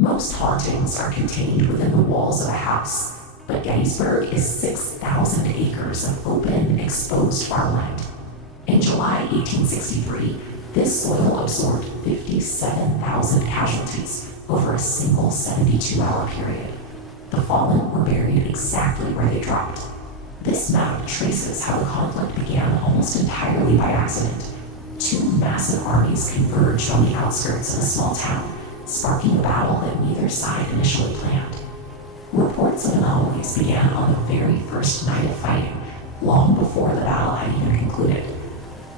Most hauntings are contained within the walls of a house, but Gettysburg is 6,000 acres of open, exposed farmland. In July 1863, this soil absorbed 57,000 casualties over a single 72-hour period. The fallen were buried exactly where they dropped. This map traces how the conflict began almost entirely by accident. Two massive armies converged on the outskirts of a small town, sparking a battle that neither side initially planned. Reports of anomalies began on the very first night of fighting, long before the battle had even concluded.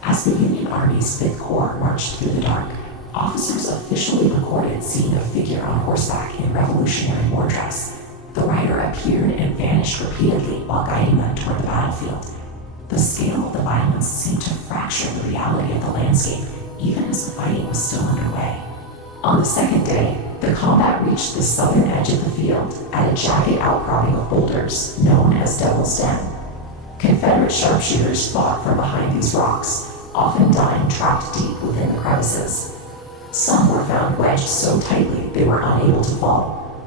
As the Union Army's 5th Corps marched through the dark, officers officially recorded seeing a figure on horseback in Revolutionary war dress. The rider appeared and vanished repeatedly while guiding them toward the battlefield. The scale of the violence seemed to fracture the reality of the landscape, even as the fighting was still underway. On the second day, the combat reached the southern edge of the field at a jagged outcropping of boulders known as Devil's Den. Confederate sharpshooters fought from behind these rocks, often dying trapped deep within the crevices. Some were found wedged so tightly they were unable to fall.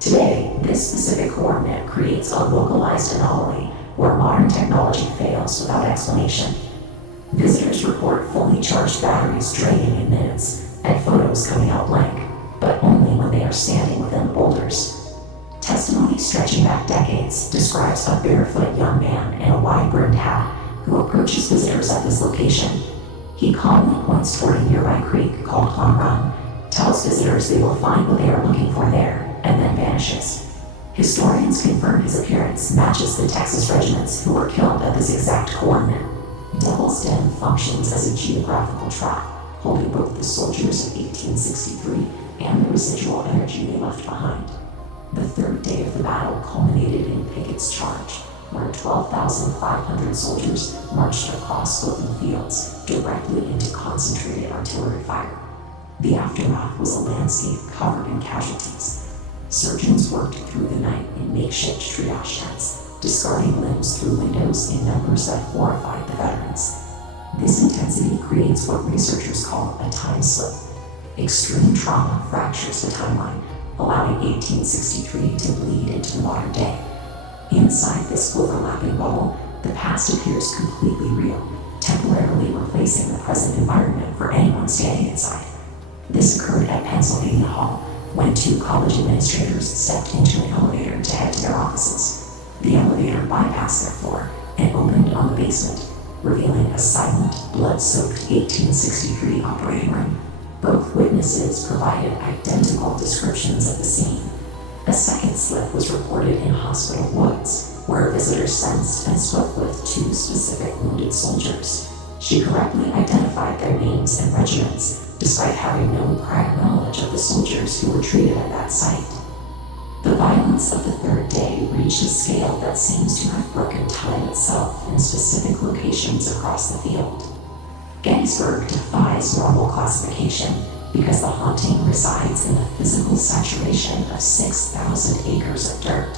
Today, this specific coordinate creates a localized anomaly where modern technology fails without explanation. Visitors report fully charged batteries draining in minutes and photos coming out blank, but only when they are standing within the boulders. Testimony stretching back decades describes a barefoot young man in a wide-brimmed hat who approaches visitors at this location. He calmly points toward a nearby creek called Plum Run, tells visitors they will find what they are looking for there, and then vanishes. Historians confirm his appearance matches the Texas regiments who were killed at this exact coordinate. Devil's Den functions as a geographical trap, holding both the soldiers of 1863 and the residual energy they left behind. The third day of the battle culminated in Pickett's charge, where 12,500 soldiers marched across open fields directly into concentrated artillery fire. The aftermath was a landscape covered in casualties. Surgeons worked through the night in makeshift triage tents, discarding limbs through windows in numbers that horrified the veterans. This intensity creates what researchers call a time slip. Extreme trauma fractures the timeline, allowing 1863 to bleed into the modern day. Inside this overlapping bubble, the past appears completely real, temporarily replacing the present environment for anyone standing inside. This occurred at Pennsylvania Hall, when two college administrators stepped into an elevator to head to their offices. The elevator bypassed their floor and opened on the basement, revealing a silent, blood-soaked 1863 operating room. Both witnesses provided identical descriptions of the scene. A second slip was reported in Hospital Woods, where a visitor sensed and spoke with two specific wounded soldiers. She correctly identified their names and regiments, despite having no prior knowledge of the soldiers who were treated at that site. The violence of the third day reached a scale that seems to have broken time itself in specific locations across the field. Gettysburg defies normal classification because the haunting resides in the physical saturation of 6,000 acres of dirt.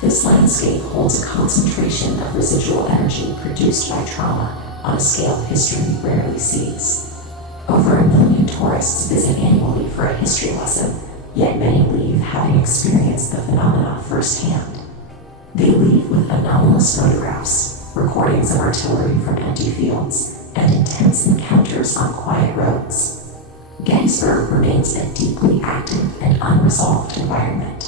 This landscape holds a concentration of residual energy produced by trauma on a scale history rarely sees. Over 1 million tourists visit annually for a history lesson, yet many leave having experienced the phenomena firsthand. They leave with anomalous photographs, recordings of artillery from empty fields, and intense encounters on quiet roads. Gettysburg remains a deeply active and unresolved environment.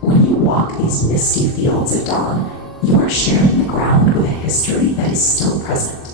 When you walk these misty fields at dawn, you are sharing the ground with a history that is still present.